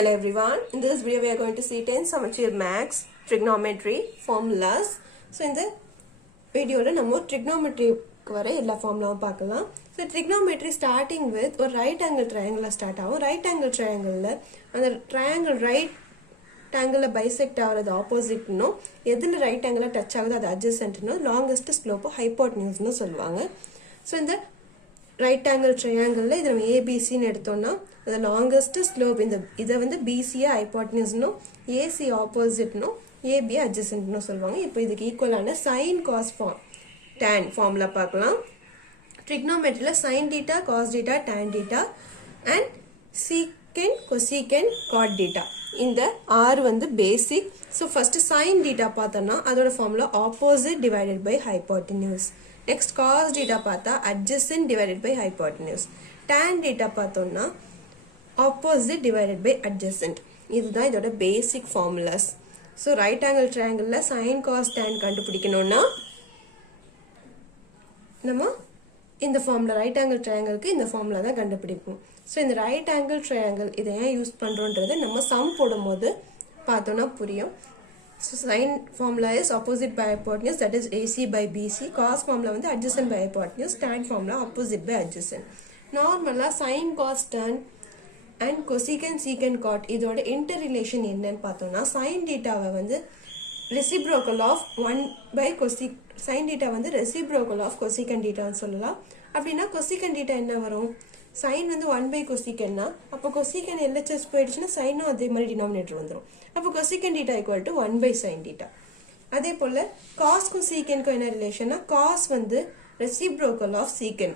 Hello everyone, in this video we are going to see 10 Samachir Max trigonometry formulas. So in the video la நம்ம trigonometry க்கு வர எல்லா ஃபார்முலாவும் பார்க்கலாம். So trigonometry starting with ஒரு right angle triangle start ஆகும். Right angle triangle ல அந்த triangle right angle bisect ஆகிறது opposite னோ எதுல right angle touch ஆகுது அது adjacent னோ longest slope hypotenuse னு சொல்வாங்க. So இந்த right angle triangle ல இது நம்ம ABC னு எடுத்தோம்னா the longest slope in the இத வந்து BC hypotenuse னோ AC opposite னோ AB adjacent னு சொல்வாங்க. இப்போ இதுக்கு ஈக்குவலான sin cos form tan formula பார்க்கலாம். Trigonometry ல sin theta cos theta tan theta and secant cosecant cot theta. இந்த R வந்து basic. So first sin theta பார்த்தோம்னா அதோட formula opposite divided by hypotenuse. Next cos theta பார்த்தா adjacent divided by hypotenuse. Tan theta பார்த்தோம்னா opposite divided by adjacent. இதுதான் இதோட basic formulas. So right angle triangle ல sin cos tan கண்டுபிடிக்கணும்னா நம்ம இந்த formula right angle triangle க்கு இந்த formula தான் கண்டுபிடிப்போம். So இந்த right angle triangle இதை ஏன் யூஸ் பண்றோம்ன்றது நம்ம sum போடும்போது பார்த்தோம்னா புரியும். So sin formula is opposite by hypotenuse, that is AC by BC. Cos formula வந்து adjacent by hypotenuse. Tan formula opposite by adjacent. Normally sin cos tan and cosecant secant cot இதோட interrelation என்னன்னு பார்த்தோம்னா sin theta வந்து reciprocal of 1 by cosec sin theta வந்து reciprocal of cosecant theta ன்னு சொல்லலாம். அப்படினா cosecant theta என்ன வரும்? sin வந்து 1 by cosecant னா அப்ப cosecant LHS போயிடுச்சுனா sin அதே மாதிரி denominator வந்துரும். அப்ப cosecant theta equal to 1 by sin theta. அதே போல cos க்கும் secant க்கும் என்ன ரிலேஷன்னா cos வந்து reciprocal of secant.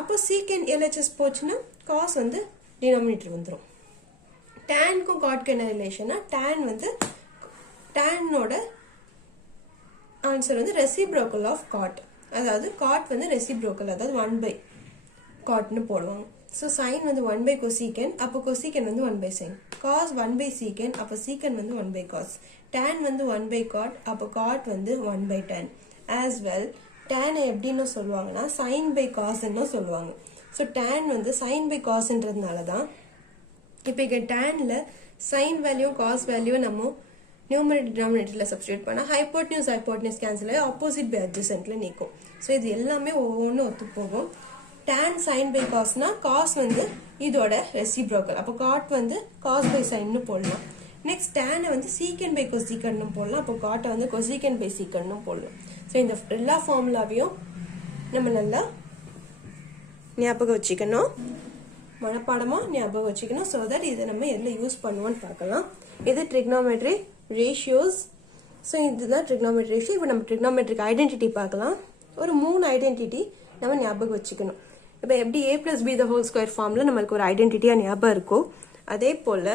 அப்ப secant LHS போச்சுனா cos வந்து denominator வந்துரும். tan க்கும் cot க்கும் என்ன ரிலேஷன்னா tan வந்து tan ஓட ஆன்சர் வந்து reciprocal of cot. அதாவது cot வந்து reciprocal, அதாவது 1 by cot னு போடுவாங்க. So sin வந்து 1 by cosecant, அப்ப cosecant வந்து 1 by sin. Cos 1 by secant, அப்ப secant வந்து 1 by cos. Tan வந்து 1 by cot, அப்ப cot வந்து 1 by tan. As well, tan எப்படின்னு சொல்லுவாங்கன்னா sin by cos ன்னு சொல்லுவாங்க. So tan வந்து sin by cos ன்றதுனால தான் இப்போ இங்க tanல sin வேல்யூ cos வேல்யூ நம்ம numerator denominatorல substitute பண்ணா hypotenuse cancel ஆகி opposite by adjacentல நிக்கும். So இது எல்லாமே ஒவ்வொன்னு ஒத்து போகும். tan sin by cos னா cos வந்து இதோட reciprocal. அப்ப cot வந்து cos by sin னு போடலாம். Next tan வந்து secant by cosecant னு போடலாம். அப்ப cot வந்து cosecant by secant னு போடலாம். So இந்த எல்லா ஃபார்முலாவையும் நம்ம நல்லா ஞாபகம் வச்சுக்கணும். மனப்பாடமா ஞாபகம் வச்சுக்கணும். so that இதை நம்ம எதுல யூஸ் பண்ணுவோம்னு பார்க்கலாம். இது trigonometry ratios. so இதுதான் trigonometry ratio. இப்போ நம்ம trigonometric identity பார்க்கலாம். ஒரு 3 ஐடென்டிட்டி நம்ம ஞாபகம் வச்சுக்கணும். இப்போ எப்படி a plus b the whole square ஃபார்ம்ல நமக்கு ஒரு ஐடென்டிட்டியா ஞாபகம் இருக்கும், அதே போல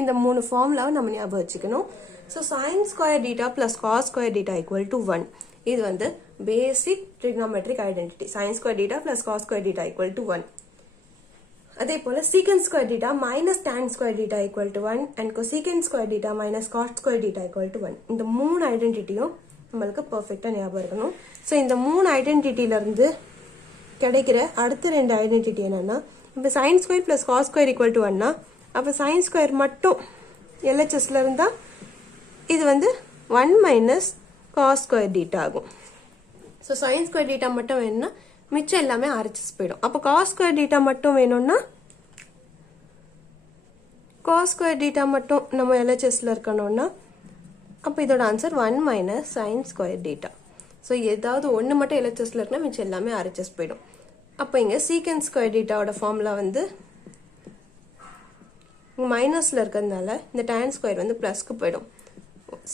இந்த 3 ஃபார்முலாவை நம்ம ஞாபகம் வச்சுக்கணும். so sin square theta plus cos square theta equal to 1. இது வந்து basic trigonometric identity. sin square theta plus cos square theta equal to 1. அதே போல secant square theta minus tan square theta equal to 1 and cosecant square theta minus cot square theta equal to 1. இந்த 3 ஐடென்டிட்டியும் நம்மளுக்கு பெர்ஃபெக்ட்டா ஞாபகம் இருக்கணும். So இந்த 3 ஐடென்டிட்டில இருந்து கிடைக்கிற அடுத்த ரெண்டு ஐடென்டிட்டி என்னன்னா, இப்போ sin square plus cos square equal to 1 னா அப்ப sin square மட்டும் LHS ல இருந்தா இது வந்து 1 minus cos square theta ஆகும். சோ sin square theta மட்டும் வேணும்னா மிச்சம் எல்லாமே RHS போய்டும். அப்ப cos square theta மட்டும் வேணும்னா cos square theta மட்டும் நம்ம LHS ல இருக்கணும்னா அப்ப இதோட answer 1 minus sin square theta. So ஏதாவது ஒன்னு மட்டும் LHS ல இருக்குனா மிச்சம் எல்லாமே RHS போய்டும். அப்ப இங்க secant square theta ஓட ஃபார்முலா வந்து மைனஸ்ல இருக்கறதால இந்த tan square வந்து பிளஸ்க்கு போய்டும்.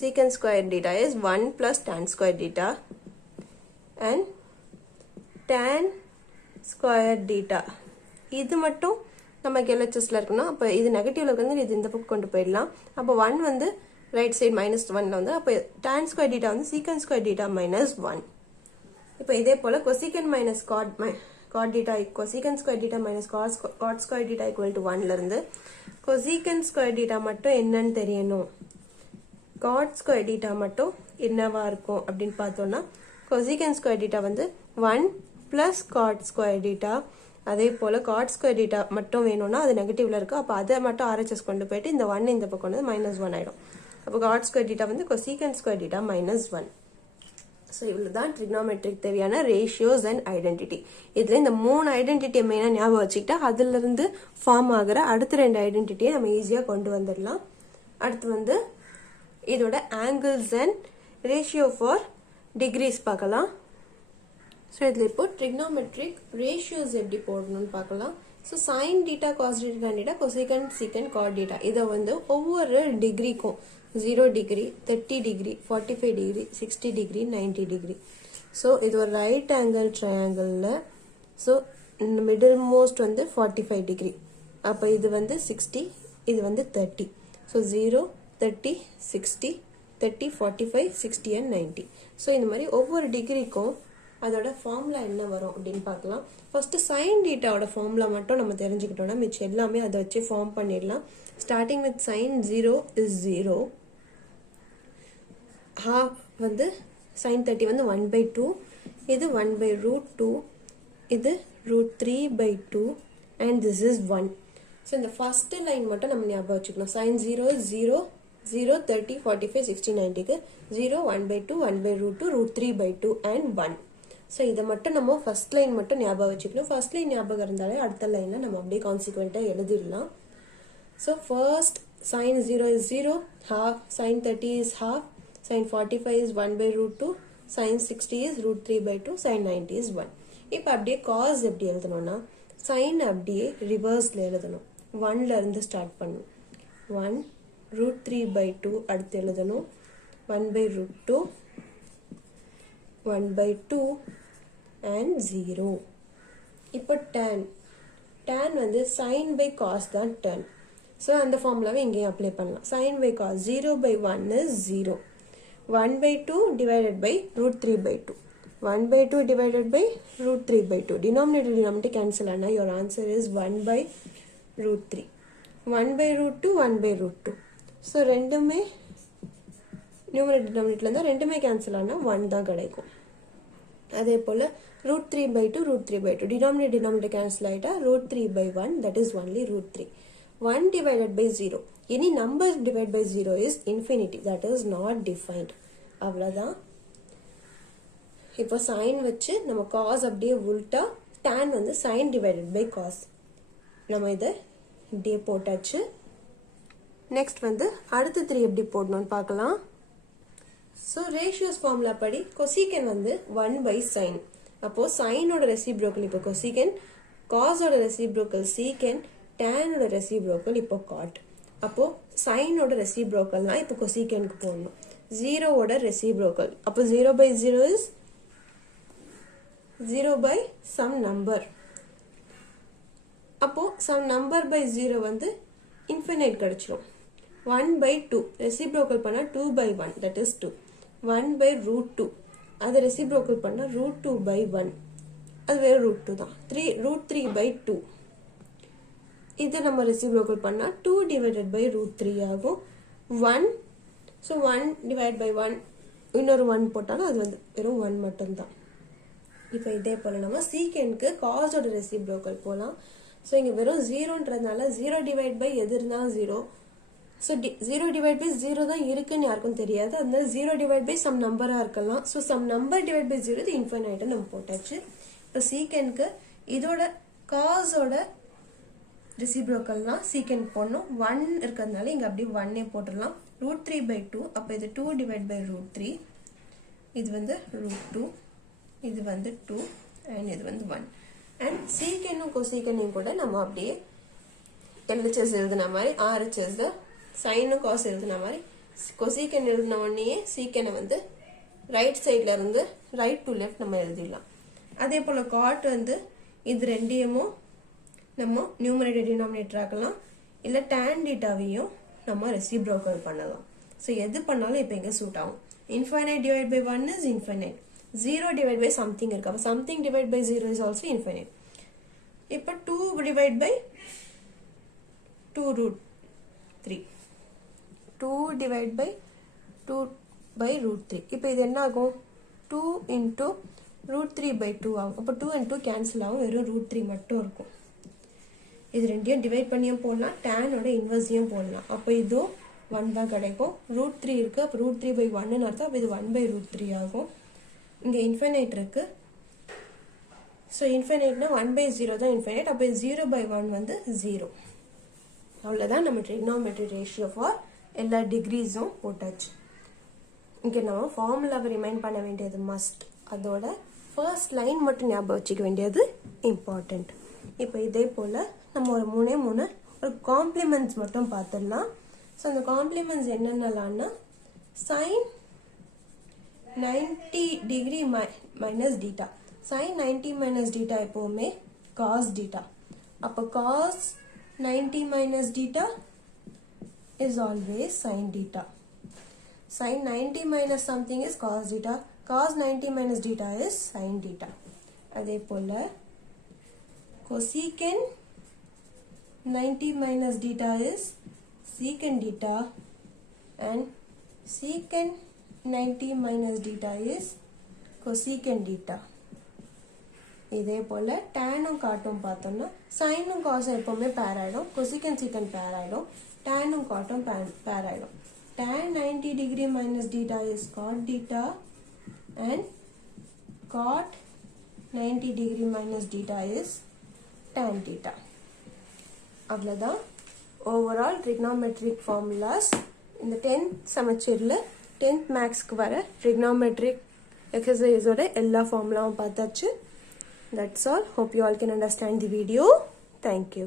secant square theta is 1 plus tan square theta and tan square theta. இது மட்டும் நமக்கு LHS ல இருக்குனா அப்ப இது நெகட்டிவ்ல இருக்குன்னா இது இந்த பக்கம் கொண்டு போயிடலாம். அப்ப 1 வந்து ரைட் சைடு -1 ல வந்து அப்ப tan square theta வந்து secant square theta -1. இப்போ இதே போல cosecant minus cot theta cosecant square theta minus cot square theta equal to 1 ல இருந்து cosecant square theta மட்டும் என்னன்னு தெரியணும், cot square theta மட்டும் என்னவா இருக்கும் அப்படினு பார்த்தோம்னா cosecant square theta வந்து 1 plus cot square theta அதே போல் காட் ஸ்கொயர் டீட்டா மட்டும் வேணும்னா அது நெகட்டிவ்ல இருக்குது. அப்போ அதை மட்டும் ஆர்ஹெச்எஸ் கொண்டு போயிட்டு இந்த 1 இந்த பக்கம் வந்து -1 ஆகிடும். அப்போ காட் ஸ்கொயர் டீட்டா வந்து கொசீகன் ஸ்கொயர் டீட்டா -1. ஸோ இவ்வளோ தான் ட்ரிக்னாமெட்ரிக் தேவையான ரேஷியோஸ் அண்ட் ஐடென்டிட்டி. இதில் இந்த 3 ஐடென்டிட்டியை மெயினாக ஞாபகம் வச்சுக்கிட்டா அதிலிருந்து ஃபார்ம் ஆகிற அடுத்த 2 ஐடென்டிட்டியை நம்ம ஈஸியாக கொண்டு வந்துடலாம். அடுத்து வந்து இதோட angles and ratio for degrees பார்க்கலாம். ஸோ இதில் இப்போ ட்ரிக்னாமெட்ரிக் ரேஷியோஸ் எப்படி போடணும்னு பார்க்கலாம். So sine theta, cos theta, tan theta, cosecant, secant, cot theta இதை வந்து ஒவ்வொரு டிகிரிக்கும் 0 degree, 30 degree, 45 degree, 60 degree, 90 degree. So இது ஒரு ரைட் ஆங்கிள் ட்ரையாங்கிளில் ஸோ மிடில் மோஸ்ட் வந்து 45 டிகிரி. அப்போ இது வந்து 60, இது வந்து 30. So 0, 30, 60, 30, 45, 60 and 90. ஸோ இந்த மாதிரி ஒவ்வொரு டிகிரிக்கும் அதோட ஃபார்முலா என்ன வரும் அப்படின்னு பார்க்கலாம். ஃபர்ஸ்ட் சைன் டீட்டாவோட ஃபார்முலா மட்டும் நம்ம தெரிஞ்சுக்கிட்டோம்னா மிச்சம் எல்லாமே அதை வச்சு ஃபார்ம் பண்ணிடலாம். Starting with sine 0 is 0. Half வந்து சைன் 30 வந்து 1/2, இது 1/√2, இது √3/2 and this is 1. ஸோ இந்த ஃபர்ஸ்ட் லைன் மட்டும் நம்ம ஞாபகம் வச்சுக்கணும். சைன் 0 is 0, 0, 30, 45, 60, 90க்கு 0, 1/2, 1/√2, √3/2 and 1. ஸோ இதை மட்டும் நம்ம ஃபர்ஸ்ட் லைன் மட்டும் ஞாபகம் வச்சுக்கணும். ஃபர்ஸ்ட் லைன் ஞாபகம் இருந்தாலே அடுத்த லைனில் நம்ம அப்படியே கான்சிக்வெண்ட்டாக எழுதிடலாம். So first sine 0 is 0, half, sine 30 is half, sine 45 is 1/√2, sine 60 is √3/2, sine 90 is 1. இப்போ அப்படியே காஸ் எப்படி எழுதணும்னா சைன் அப்படியே ரிவர்ஸில் எழுதணும். 1ல இருந்து ஸ்டார்ட் பண்ணணும். 1 √3/2 அடுத்து எழுதணும். 1/√2, 1/2 and 0. இப்போ tan வந்து sin by cos தான் tan. ஸோ அந்த ஃபார்முலாவை இங்கேயும் அப்ளை பண்ணலாம். sin by cos 0/1 is 0. 1/2 divided by √3/2. 1/2 divided by √3/2. Denominator cancel ஆனா your answer is 1/√3. 1/√2, 1/√2. ஸோ ரெண்டுமே நியூமரேட்டர் டினாமினேட்டர்ல இருந்தால் ரெண்டுமே கேன்சல் ஆனால் 1 தான் கிடைக்கும். அதே போல் √3/2, √3/2 டினாமினேட்டர் கேன்சல் ஆகிட்டா √3/1 that is only √3. 1 divided by 0. Any number divided by 0 is infinity, that is not defined. அவ்வளோதான். இப்போ சைன் வச்சு நம்ம காஸ் அப்படியே உல்ட்டா, tan வந்து சைன் டிவைடட் பை காஸ். நம்ம இதை இப்படியே போட்டாச்சு. நெக்ஸ்ட் வந்து அடுத்த 3 எப்படி போடணும்னு பார்க்கலாம். ஸோ ரேஷியோஸ் ஃபார்முலா படி கொசீகன் வந்து 1/sin. அப்போ சைனோட ரெசிப்ரோக்கல் இப்போ கொசீகன், காஸோட ரெசிப்ரோக்கல் சீக்கன், டேனோட ரெசிப்ரோக்கல் இப்போ காட். அப்போ சைனோட ரெசிப்ரோக்கல்னா இப்போ கொசீகனுக்கு போடணும். 0வோட ரெசிப்ரோக்கல் அப்போ 0/0 இஸ் 0 by some number. அப்போ some number by 0 வந்து infinite கிடைச்சிரும். 1/2 ரெசிப்ரோக்கல் பண்ணா 2/1 that is 2. 1/√2 அதை ரெசிப்ரோக்கல் பண்ணா √2/1 அது வேற √2 தான். √3/2 இது நம்ம ரெசிப்ரோக்கல் பண்ணா 2 divided by √3 ஆகும். 1 ஸோ 1 divided by 1 இன்னொரு 1 போட்டாலும் அது வந்து வெறும் 1 மட்டும்தான். இப்போ இதே போல் நம்ம சீக்கனுக்கு காஸோட ரெசிப்ரோக்கல் போகலாம். ஸோ இங்கே வெறும் 0ன்றதுனால 0 டிவைட் பை எது இருந்தால் 0. ஸோ 0 டிவைட் பை 0 தான் இருக்குன்னு யாருக்கும் தெரியாது. அதனால 0 டிவைட் பை சம் நம்பராக இருக்கலாம். So some number divide by 0 இது இன்ஃபைனைட்டு நம்ம போட்டாச்சு. இப்போ சீக்கனுக்கு இதோட காஸோட ரெசிப்ரோக்கல்னா சீக்கன் போடணும். 1 இருக்கிறதுனால இங்கே அப்படியே 1 போட்டுடலாம். √3/2 அப்போ இது 2 டிவைட் பை √3, இது வந்து √2, இது வந்து 2 அண்ட் இது வந்து 1. அண்ட் சீக்கனும் கொசீக்கனையும் கூட நம்ம அப்படியே எல்ஹெச்எஸ் எழுதின மாதிரி ஆர்ஹெச்எஸ் சைனும் காஸ் எழுதின மாதிரி கொசீக்கன் எழுதின உடனே சீக்கனை வந்து ரைட் சைட்ல இருந்து ரைட் டு லெஃப்ட் நம்ம எழுதிடலாம். அதே போல் காட் வந்து இது ரெண்டையும் நம்ம நியூமரேட்டர் டினாமினேட்டர் ஆக்கலாம். இல்லை tan டீட்டாவையும் நம்ம ரெசிப்ரோக்கல் பண்ணலாம். ஸோ எது பண்ணாலும் இப்போ இங்கே சூட் ஆகும். Infinite divide by 1 is infinite. 0 divide by something இருக்கு. அப்போ something divide by 0 is also infinite. இப்போ 2 டிவைட் பை 2√3. 2 divide by 2/√3. இப்போ இது என்ன ஆகும்? 2 into √3/2 ஆகும். அப்போ 2 and 2 கேன்சல் ஆகும், வெறும் √3 மட்டும் இருக்கும். இது ரெண்டையும் டிவைட் பண்ணியும் போடலாம், டேனோட இன்வர்ஸையும் போடலாம். அப்போ இதுவும் 1 தான் கிடைக்கும். √3 இருக்கு, அப்போ √3/1 அர்த்தம். அப்போ இது 1/√3 ஆகும். இங்கே இன்ஃபைனைட் இருக்கு. ஸோ இன்ஃபைனைட்னா 1/0 தான் இன்ஃபைனைட். அப்போ 0/1 வந்து 0. அவ்வளோதான், நம்ம ட்ரிக்னாமெட்ரி ரேஷியோ ஃபார் எல்லா டிகிரிஸும் போட்டாச்சு. இங்கே நம்ம ஃபார்முலாவை ரிமைண்ட் பண்ண வேண்டியது மஸ்ட். அதோட ஃபர்ஸ்ட் லைன் மட்டும் ஞாபகம் வச்சுக்க வேண்டியது இம்பார்ட்டண்ட். இப்போ இதே போல் நம்ம ஒரு 3 ஒரு காம்ப்ளிமெண்ட்ஸ் மட்டும் பார்த்துடலாம். ஸோ அந்த காம்ப்ளிமெண்ட்ஸ் என்னென்னலான்னா sin 90 degree minus theta. sin 90 minus theta எப்போவுமே cos டீட்டா. அப்போ cos 90 minus theta is always sin theta. Sin 90 minus something is cos theta. Cos 90 minus theta is sin theta. அதே போல cosecant 90 minus theta is secant theta and secant 90 minus theta is cosecant theta. இதே போல டேனும் காட்டும் பார்த்தோம்னா சைனும் காசும் எப்பவுமே பேர் ஆயிடும், கொசிகன் சீக்கன் பேர் ஆயிடும், டேனும் காட்டும் பேர் ஆயிடும். tan 90 degree minus theta is cot theta and cot 90 degree minus theta is tan theta. அவ்வளோதான் ஓவரால் ட்ரிக்னாமெட்ரிக் ஃபார்முலாஸ். இந்த 10th செமஸ்டரில் 10th மேக்ஸ்க்கு வர ட்ரிக்னாமெட்ரிக் எக்ஸசைஸோட எல்லா ஃபார்முலாவும் பார்த்தாச்சு. That's all. Hope you all can understand the video. Thank you.